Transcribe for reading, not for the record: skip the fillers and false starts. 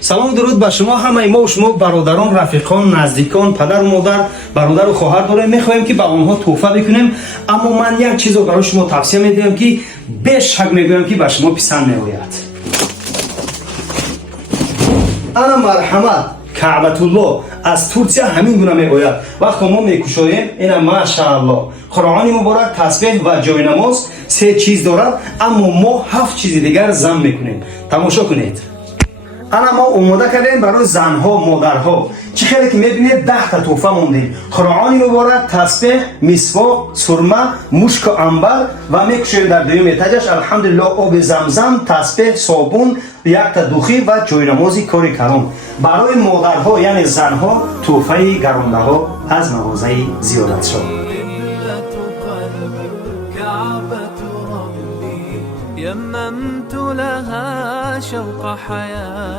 салому дуруд ба шумо ҳамаи мо шумо бародарон, рафиқон, наздикон, падару модар, бародару хоҳар дорем. Мехоҳем ки ба онҳо туҳфа бикунем, аммо ман як чизро барои шумо тавсия медиҳам ки бешак мегӯям ки ба шумо писанд меояд. ана марҳамат Каъбатуллоҳ аз Турсия ҳамин гуна меояд. Вақте мо мекушоем, ина машааллоҳ Қуръони муборак, тасбеҳ ва ҷойнамоз се чиз дорад, аммо мо 7 чизи дигар зам мекунем. Тамошо кунед. ана мо омода кардем барои занҳо, модарҳо. Чӣ хеле ки мебинед 10 та туҳфа мондем. Қуръони муборак, тасбеҳ, мисвоқ, сурма, мушку амбар ва мекушоем дар дуюм этажаш алҳамдулиллоҳ оби замзам, тасбеҳ, собун, якта духӣ ва ҷойнамози кори калон. Барои модарҳо яъне занҳо туҳфаи гарондаҳо аз мағозаи Зиёратшоҳ. يممت لها شوق حياة